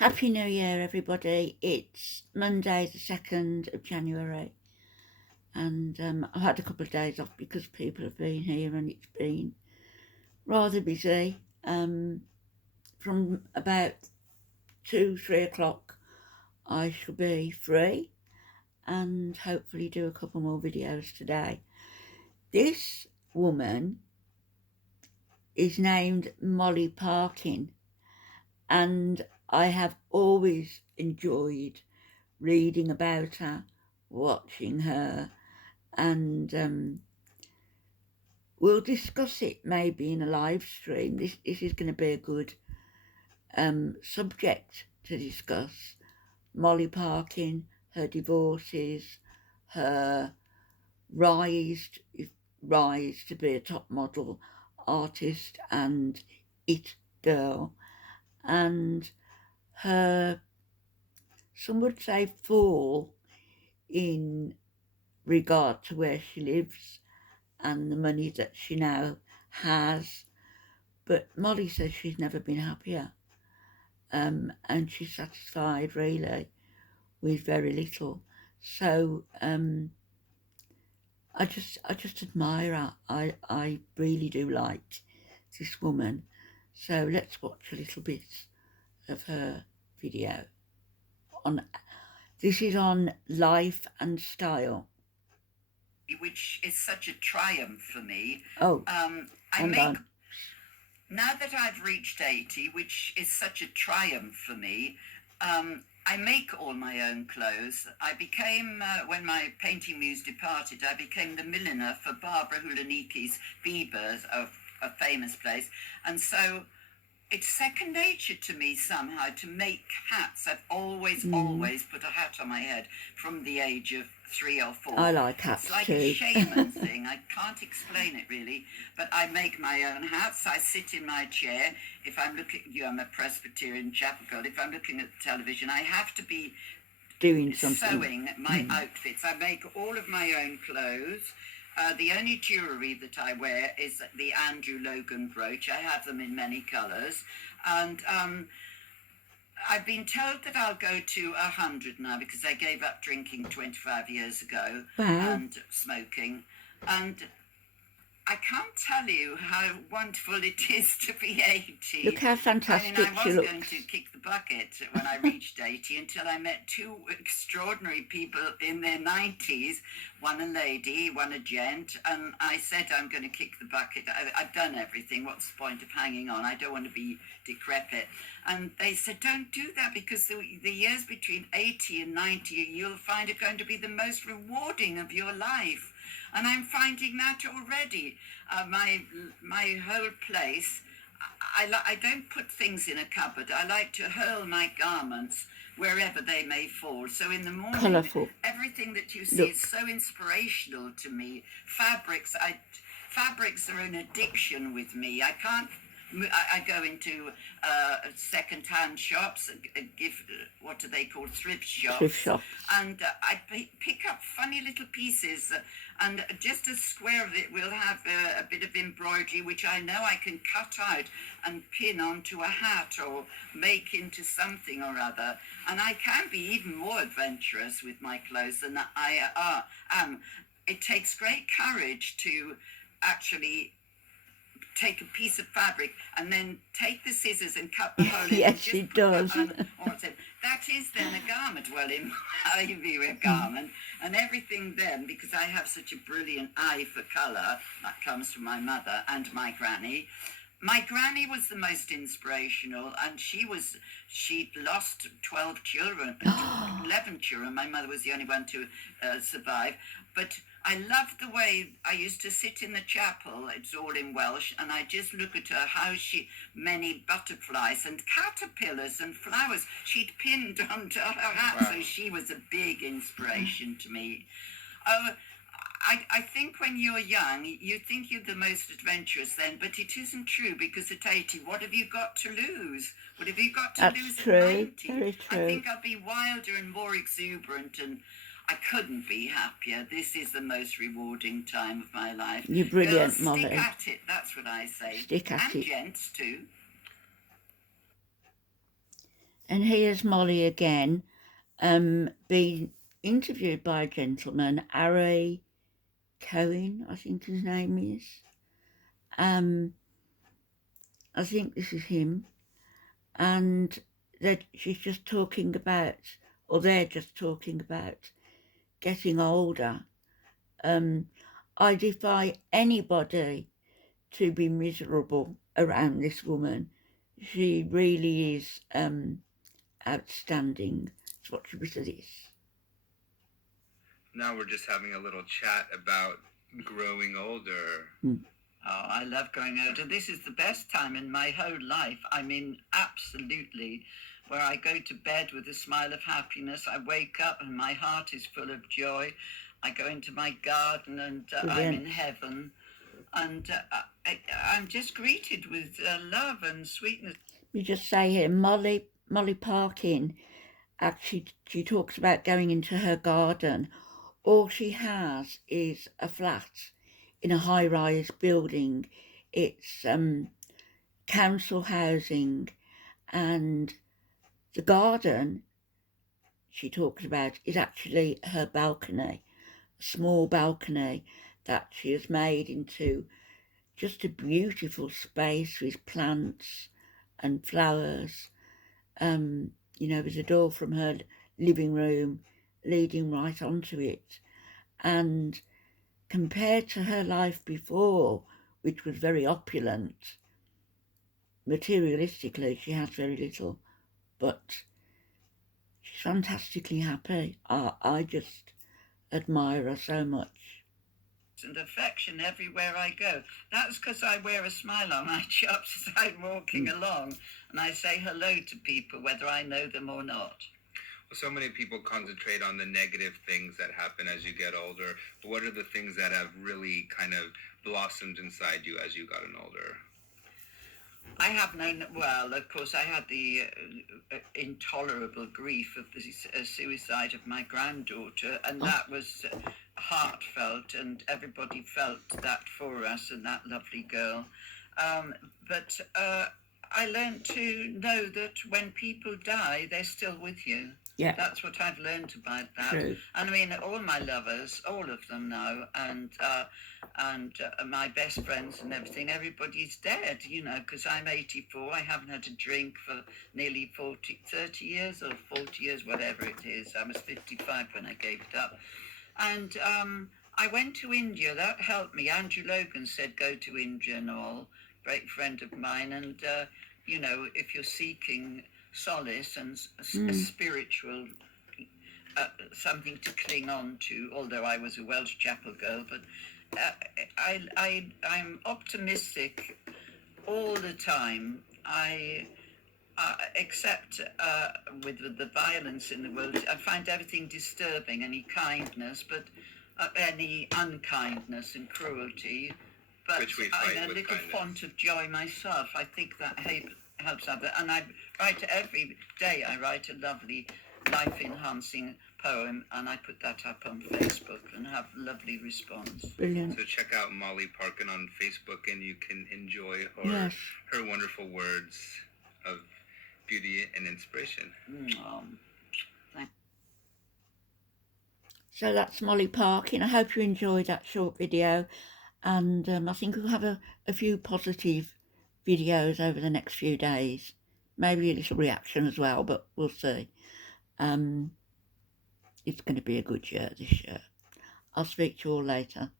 Happy New Year, everybody. It's Monday, the 2nd of January, and I've had a couple of days off because people have been here and it's been rather busy. From about 2-3 o'clock, I shall be free and hopefully do a couple more videos today. This woman is named Molly Parkin, and I have always enjoyed reading about her, watching her, and we'll discuss it maybe in a live stream. This is going to be a good subject to discuss. Molly Parkin, her divorces, her rise to be a top model artist and it girl, and her, some would say, fall in regard to where she lives and the money that she now has. But Molly says she's never been happier, and she's satisfied really with very little. So I just admire her. I really do like this woman. So let's watch a little bit of her video. This is on Life and Style, which is such a triumph for me. Oh, now that I've reached 80, which is such a triumph for me, I make all my own clothes. I became, when my painting muse departed, I became the milliner for Barbara Hulaniki's Bieber's, a famous place. And so it's second nature to me somehow to make hats. I've always put a hat on my head from the age of 3 or 4. I like hats It's like too. a shaman thing. I can't explain it really, but I make my own hats. I sit in my chair. If I'm looking, I'm a Presbyterian chapel girl. If I'm looking at the television, I have to be doing something. Sewing my outfits. I make all of my own clothes. The only jewellery that I wear is the Andrew Logan brooch. I have them in many colours. And I've been told that I'll go to 100 now because I gave up drinking 25 years ago. Wow. And smoking. And I can't tell you how wonderful it is to be 80. Look how fantastic I was she looks. going to kick the bucket when I reached 80 until I met two extraordinary people in their 90s, one a lady, one a gent, and I said, I'm going to kick the bucket. I've done everything. What's the point of hanging on? I don't want to be decrepit. And they said, don't do that because the years between 80 and 90, you'll find are going to be the most rewarding of your life. And I'm finding that already. My whole place, I don't put things in a cupboard. I like to hurl my garments wherever they may fall. So in the morning, Colourful. Everything that you see is so inspirational to me. Fabrics are an addiction with me. I go into second-hand shops, what do they call, thrift shops. And I pick up funny little pieces, and just a square of it will have a bit of embroidery, which I know I can cut out and pin onto a hat or make into something or other. And I can be even more adventurous with my clothes than I am. It takes great courage to actually take a piece of fabric and then take the scissors and cut the hole in. Yes, she does. That is then a garment. Well, in my view, a garment. And everything then, because I have such a brilliant eye for colour, that comes from my mother and my granny. My granny was the most inspirational, and she'd lost 12 children, 11 children. My mother was the only one to survive. But I loved the way I used to sit in the chapel, it's all in Welsh, and I just look at her, how many butterflies and caterpillars and flowers she'd pinned onto her hat. Wow. So she was a big inspiration to me. I think when you're young, you think you're the most adventurous then, but it isn't true, because at 80, what have you got to lose? What have you got to lose at 90? Very true. I think I'll be wilder and more exuberant, and I couldn't be happier. This is the most rewarding time of my life. You're brilliant, Girls, Molly. stick at it, that's what I say. Stick at it. And gents too. And here's Molly again, being interviewed by a gentleman, Ari Cohen, I think his name is. I think this is him. And that she's just talking about, or they're just talking about getting older. I defy anybody to be miserable around this woman. She really is outstanding. Let's watch a bit of this. Now we're just having a little chat about growing older. Oh, I love growing older. This is the best time in my whole life. I mean, absolutely. Where I go to bed with a smile of happiness. I wake up and my heart is full of joy. I go into my garden and I'm in heaven. And I'm just greeted with love and sweetness. We just say here, Molly Parkin, actually, she talks about going into her garden. All she has is a flat in a high-rise building. It's council housing, and the garden she talks about is actually her balcony, a small balcony that she has made into just a beautiful space with plants and flowers. There's a door from her living room leading right onto it. And compared to her life before, which was very opulent, materialistically she has very little, but she's fantastically happy. I just admire her so much. And affection everywhere I go. That's because I wear a smile on my chops as I'm walking along, and I say hello to people whether I know them or not. Well, so many people concentrate on the negative things that happen as you get older. But what are the things that have really kind of blossomed inside you as you gotten older? I have known, well, of course, I had the intolerable grief of the suicide of my granddaughter, and that was heartfelt, and everybody felt that for us and that lovely girl. But I learned to know that when people die, they're still with you. Yeah. That's what I've learned about that. True. And I mean, all my lovers, all of them now, and my best friends and everything, everybody's dead, because I'm 84. I haven't had a drink for nearly 30 years or 40 years, whatever it is. I was 55 when I gave it up. And I went to India. That helped me. Andrew Logan said, go to India and all. Great friend of mine. And, if you're seeking solace and a spiritual something to cling on to, although I was a Welsh chapel girl, but I'm optimistic all the time. Except with the violence in the world, I find everything disturbing, any kindness, but any unkindness and cruelty. But I'm a little font of joy myself. I think that helps others. And I write every day. I write a lovely life-enhancing poem, and I put that up on Facebook and have lovely response. Brilliant. So check out Molly Parkin on Facebook, and you can enjoy her wonderful words of beauty and inspiration. So that's Molly Parkin. I hope you enjoyed that short video, and I think we'll have a few positive videos over the next few days. Maybe a little reaction as well, but we'll see. It's going to be a good year this year. I'll speak to you all later.